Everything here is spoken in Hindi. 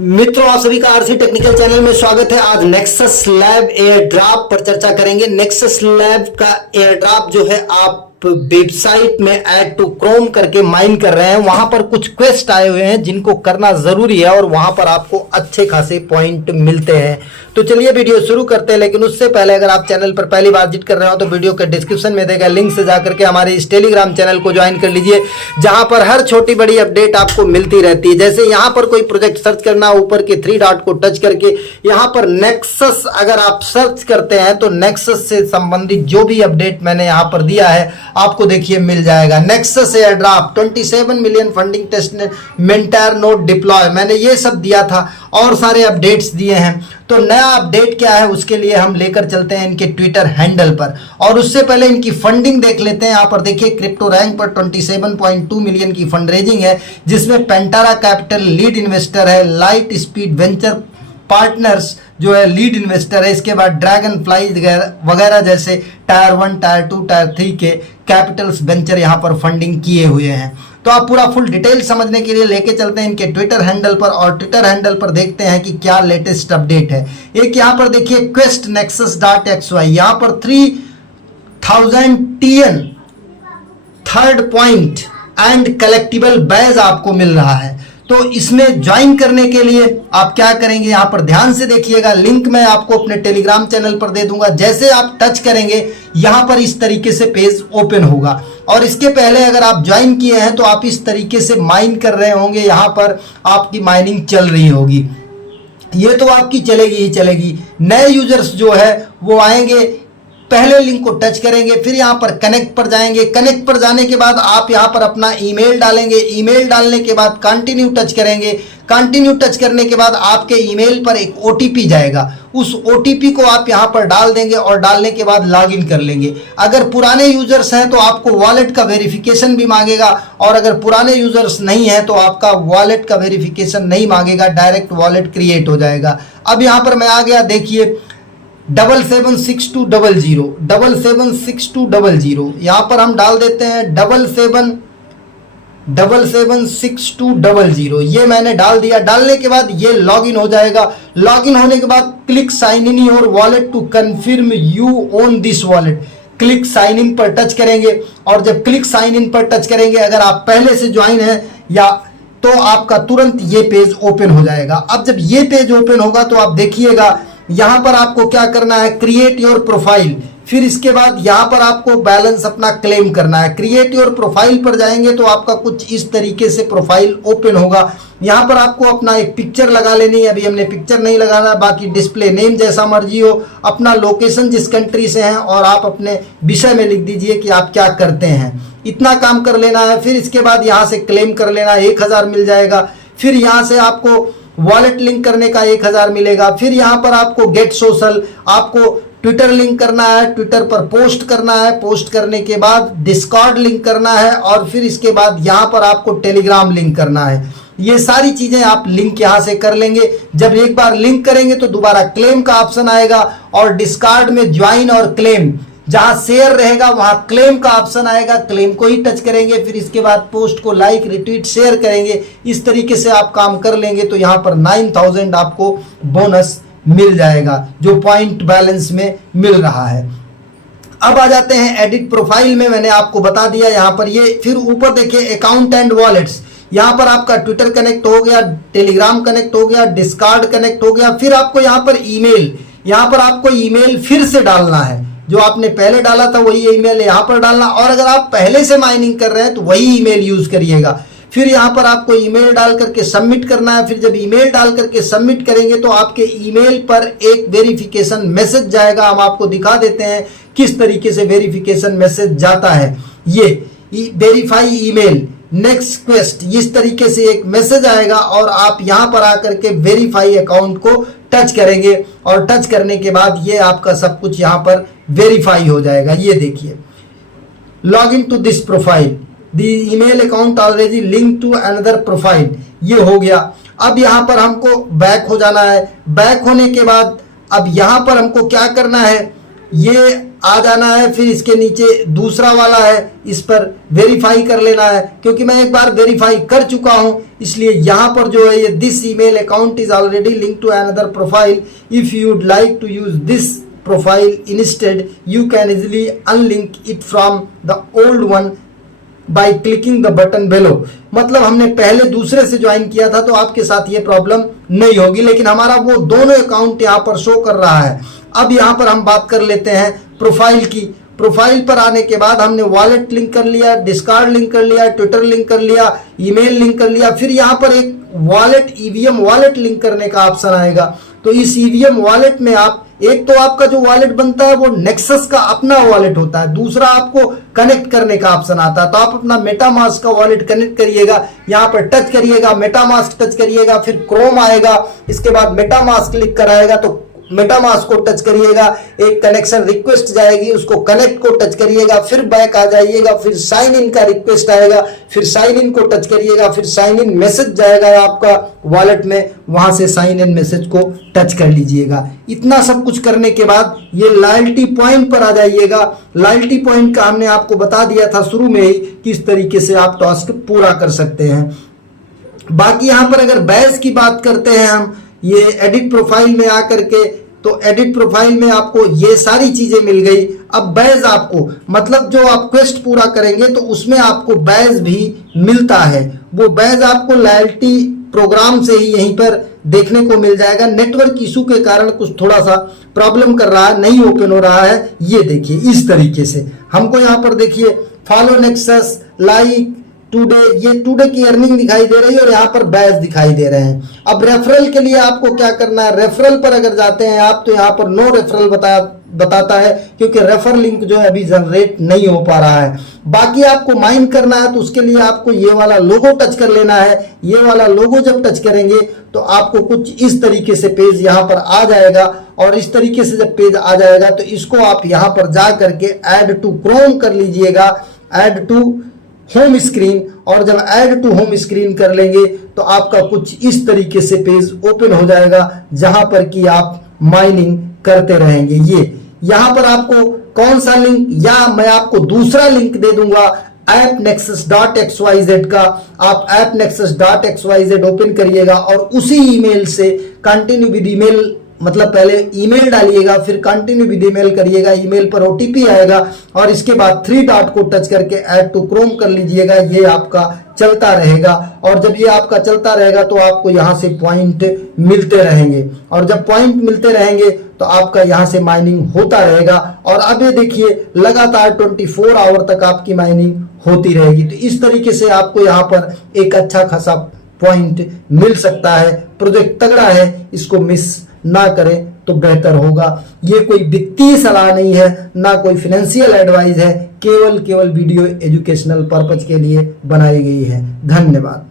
मित्रों, आप सभी का आरसी टेक्निकल चैनल में स्वागत है। आज नेक्सस लैब एयर ड्रॉप पर चर्चा करेंगे। नेक्सस लैब का एयर ड्रॉप जो है आप वेबसाइट में ऐड टू क्रोम करके माइन कर रहे हैं, वहां पर कुछ क्वेस्ट आए हुए हैं जिनको करना जरूरी है और वहां पर आपको अच्छे खासे पॉइंट मिलते हैं। तो चलिए वीडियो शुरू करते हैं, लेकिन उससे पहले अगर आप चैनल पर पहली बार विजिट कर रहे हो तो वीडियो के डिस्क्रिप्शन में देगा लिंक से जाकर के हमारे इस टेलीग्राम चैनल को ज्वाइन कर लीजिए, जहां पर हर छोटी बड़ी अपडेट आपको मिलती रहती है। जैसे यहाँ पर कोई प्रोजेक्ट सर्च करना, ऊपर के 3 डॉट को टच करके यहाँ पर नेक्सस अगर आप सर्च करते हैं तो नेक्सस से संबंधित जो भी अपडेट मैंने यहाँ पर दिया है आपको देखिए मिल जाएगा। Nexus air drop 27 million funding test mentor node deploy, मैंने ये सब दिया था और सारे अपडेट्स दिए हैं। तो नया अपडेट क्या है उसके लिए हम लेकर चलते हैं इनके ट्विटर हैंडल पर, और उससे पहले इनकी फंडिंग देख लेते हैं। यहाँ पर देखिए क्रिप्टो रैंक पर 27.2 मिलियन की फंड रेजिंग है, जिसमें पेंटारा कैपिटल लीड इन्वेस्टर है, लाइट स्पीड वेंचर पार्टनर्स जो है लीड इन्वेस्टर है, इसके बाद ड्रैगन फ्लाई वगैरह जैसे टायर 1, टायर 2, टायर 3 के कैपिटल्स वेंचर यहाँ पर फंडिंग किए हुए हैं। तो आप पूरा फुल डिटेल समझने के लिए लेके चलते हैं इनके ट्विटर हैंडल पर, और ट्विटर हैंडल पर देखते हैं कि क्या लेटेस्ट अपडेट है। एक यहाँ पर देखिए क्वेस्ट nexus.xy, यहाँ पर 3000 TN third point and collectible badge आपको मिल रहा है। तो इसमें ज्वाइन करने के लिए आप क्या करेंगे, यहाँ पर ध्यान से देखिएगा, लिंक मैं आपको अपने टेलीग्राम चैनल पर दे दूंगा। जैसे आप टच करेंगे यहाँ पर इस तरीके से पेज ओपन होगा, और इसके पहले अगर आप ज्वाइन किए हैं तो आप इस तरीके से माइन कर रहे होंगे, यहाँ पर आपकी माइनिंग चल रही होगी। ये तो आपकी चलेगी ही चलेगी। नए यूजर्स जो है वो आएंगे, पहले लिंक को टच करेंगे, फिर यहाँ पर कनेक्ट पर जाएंगे। कनेक्ट पर जाने के बाद आप यहाँ पर अपना ईमेल डालेंगे। ईमेल डालने के बाद कंटिन्यू टच करेंगे। कंटिन्यू टच करने के बाद आपके ईमेल पर एक ओटीपी जाएगा, उस ओटीपी को आप यहाँ पर डाल देंगे और डालने के बाद लॉगिन कर लेंगे। अगर पुराने यूजर्स हैं तो आपको वॉलेट का वेरिफिकेशन भी मांगेगा, और अगर पुराने यूजर्स नहीं है तो आपका वॉलेट का वेरिफिकेशन नहीं मांगेगा, डायरेक्ट वॉलेट क्रिएट हो जाएगा। अब यहाँ पर मैं आ गया, देखिए 776200 यहाँ पर हम डाल देते हैं 776200, ये मैंने डाल दिया। डालने के बाद ये लॉगिन हो जाएगा। लॉगिन होने के बाद click sign in your wallet to confirm you own this wallet, click sign in पर टच करेंगे, और जब क्लिक साइन इन पर टच करेंगे, अगर आप पहले से ज्वाइन है या तो आपका तुरंत ये पेज ओपन हो जाएगा। अब जब ये पेज ओपन होगा तो आप देखिएगा यहां पर आपको क्या करना है, क्रिएट योर प्रोफाइल। फिर इसके बाद यहां पर आपको बैलेंस अपना क्लेम करना है। क्रिएट योर प्रोफाइल पर जाएंगे तो आपका कुछ इस तरीके से प्रोफाइल ओपन होगा। यहां पर आपको अपना एक पिक्चर लगा लेनी है, अभी हमने पिक्चर नहीं लगाना, बाकी डिस्प्ले नेम जैसा मर्जी हो, अपना लोकेशन जिस कंट्री से हैं, और आप अपने विषय में लिख दीजिए कि आप क्या करते हैं। इतना काम कर लेना है। फिर इसके बाद यहां से क्लेम कर लेना, 1000 मिल जाएगा। फिर यहां से आपको वॉलेट लिंक करने का 1000 मिलेगा। फिर यहाँ पर आपको गेट सोशल, आपको ट्विटर लिंक करना है, ट्विटर पर पोस्ट करना है, पोस्ट करने के बाद डिस्कॉर्ड लिंक करना है, और फिर इसके बाद यहाँ पर आपको टेलीग्राम लिंक करना है। ये सारी चीजें आप लिंक यहाँ से कर लेंगे। जब एक बार लिंक करेंगे तो दोबारा क्लेम का ऑप्शन आएगा, और डिस्कॉर्ड में ज्वाइन और क्लेम, जहां शेयर रहेगा वहां क्लेम का ऑप्शन आएगा, क्लेम को ही टच करेंगे। फिर इसके बाद पोस्ट को लाइक, रिट्वीट, शेयर करेंगे। इस तरीके से आप काम कर लेंगे तो यहां पर 9000 आपको बोनस मिल जाएगा, जो पॉइंट बैलेंस में मिल रहा है। अब आ जाते हैं एडिट प्रोफाइल में, मैंने आपको बता दिया यहाँ पर ये। फिर ऊपर देखिए अकाउंट एंड वॉलेट्स, यहाँ पर आपका ट्विटर कनेक्ट हो गया, टेलीग्राम कनेक्ट हो गया, डिस्कॉर्ड कनेक्ट हो गया। फिर आपको यहाँ पर ईमेल, यहाँ पर आपको ईमेल फिर से डालना है, जो आपने पहले डाला था वही ईमेल यहाँ पर डालना, और अगर आप पहले से माइनिंग कर रहे हैं तो वही ईमेल यूज करिएगा। फिर यहाँ पर आपको ईमेल डाल करके सबमिट करना है। फिर जब ईमेल डाल करके सबमिट करेंगे तो आपके ईमेल पर एक वेरिफिकेशन मैसेज जाएगा। हम आपको दिखा देते हैं किस तरीके से वेरिफिकेशन मैसेज जाता है। ये वेरीफाई ईमेल नेक्स्ट क्वेस्ट, इस तरीके से एक मैसेज आएगा, और आप यहाँ पर आकर के वेरीफाई अकाउंट को टच करेंगे, और टच करने के बाद ये आपका सब कुछ यहाँ पर वेरीफाई हो जाएगा। ये देखिए, log in to this profile, the email account already link to another profile, ये हो गया। अब यहाँ पर हमको बैक हो जाना है। बैक होने के बाद अब यहाँ पर हमको क्या करना है, ये आ जाना है, फिर इसके नीचे दूसरा वाला है, इस पर वेरीफाई कर लेना है, क्योंकि मैं एक बार वेरीफाई कर चुका हूं, इसलिए यहां पर जो है ये this email account is already link to another profile, if you would like to use this profile instead you can easily unlink it from the old one by clicking the button below. मतलब हमने पहले दूसरे से ज्वाइन किया था तो आपके साथ ये प्रॉब्लम नहीं होगी, लेकिन हमारा वो दोनों अकाउंट यहाँ पर शो कर रहा है। अब यहाँ पर हम बात कर लेते हैं प्रोफाइल की। प्रोफाइल पर आने के बाद हमने वॉलेट लिंक कर लिया, डिस्कार्ड लिंक कर लिया, ट्विटर लिंक कर लिया, ईमेल लिंक कर लिया, फिर यहाँ पर एक वॉलेट ईवीएम वॉलेट लिंक करने का ऑप्शन आएगा। तो इस ईवीएम वॉलेट में आप एक तो आपका जो वॉलेट बनता है वो नेक्सस का अपना वॉलेट होता है, दूसरा आपको कनेक्ट करने का ऑप्शन आता है। तो आप अपना मेटामास्क का वॉलेट कनेक्ट करिएगा, यहाँ पर टच करिएगा, मेटामास्क टच करिएगा, फिर क्रोम आएगा, इसके बाद मेटामास्क क्लिक कराएगा तो मेटामास्क को टच करिएगा, एक कनेक्शन रिक्वेस्ट जाएगी, उसको कनेक्ट को टच करिएगा, फिर बैक आ जाइएगा, फिर साइन इन का रिक्वेस्ट आएगा, फिर साइन इन को टच करिएगा, फिर साइन इन मैसेज जाएगा आपका वॉलेट में, वहां से साइन इन मैसेज को टच कर लीजिएगा। इतना सब कुछ करने के बाद ये लॉयल्टी पॉइंट पर आ जाइएगा। लॉयल्टी पॉइंट का हमने आपको बता दिया था शुरू में ही किस तरीके से आप टास्क पूरा कर सकते हैं। बाकी यहाँ पर अगर बैज की बात करते हैं हम, ये एडिट प्रोफाइल में आकर के, तो एडिट प्रोफाइल में आपको ये सारी चीजें मिल गई। अब बैज आपको, मतलब जो आप क्वेस्ट पूरा करेंगे तो उसमें आपको बैज भी मिलता है। वो बैज आपको लॉयल्टी प्रोग्राम से ही यहीं पर देखने को मिल जाएगा। नेटवर्क इशू के कारण कुछ थोड़ा सा प्रॉब्लम कर रहा है, नहीं ओपन हो रहा है। ये देखिए इस तरीके से हमको यहाँ पर देखिए फॉलो नेक्सस, लाइक टुडे, ये टुडे की अर्निंग दिखाई दे रही है और यहाँ पर बैज दिखाई दे रहे हैं। अब रेफरल के लिए आपको क्या करना है, रेफरल पर अगर जाते हैं आप तो यहाँ पर नो रेफरल बताता है, क्योंकि रेफर लिंक जो है अभी जनरेट नहीं हो पा रहा है। बाकी आपको माइन करना है तो उसके लिए आपको ये वाला लोगो टच कर लेना है। ये वाला लोगो जब टच करेंगे तो आपको कुछ इस तरीके से पेज यहाँ पर आ जाएगा, और इस तरीके से जब पेज आ जाएगा तो इसको आप यहाँ पर जा करके ऐड टू क्रोम कर लीजिएगा, ऐड टू होम स्क्रीन, और जब ऐड टू होम स्क्रीन कर लेंगे तो आपका कुछ इस तरीके से पेज ओपन हो जाएगा, जहां पर कि आप माइनिंग करते रहेंगे। ये यहां पर आपको कौन सा लिंक, या मैं आपको दूसरा लिंक दे दूंगा appnexus.xyz का, आप appnexus.xyz ओपन करिएगा और उसी ईमेल से कंटिन्यू विद ईमेल, मतलब पहले ईमेल डालिएगा, फिर कंटिन्यू विद ईमेल करिएगा, ईमेल पर ओटीपी आएगा और इसके बाद 3 डॉट को टच करके ऐड टू क्रोम कर लीजिएगा। ये आपका चलता रहेगा, और जब ये आपका चलता रहेगा तो आपको यहाँ से पॉइंट मिलते रहेंगे, और जब पॉइंट मिलते रहेंगे तो आपका यहाँ से माइनिंग होता रहेगा। और अब ये देखिए लगातार 24 आवर तक आपकी माइनिंग होती रहेगी। तो इस तरीके से आपको यहाँ पर एक अच्छा खासा पॉइंट मिल सकता है। प्रोजेक्ट तगड़ा है, इसको मिस ना करें तो बेहतर होगा। ये कोई वित्तीय सलाह नहीं है, ना कोई फाइनेंशियल एडवाइस है, केवल वीडियो एजुकेशनल पर्पज के लिए बनाई गई है। धन्यवाद।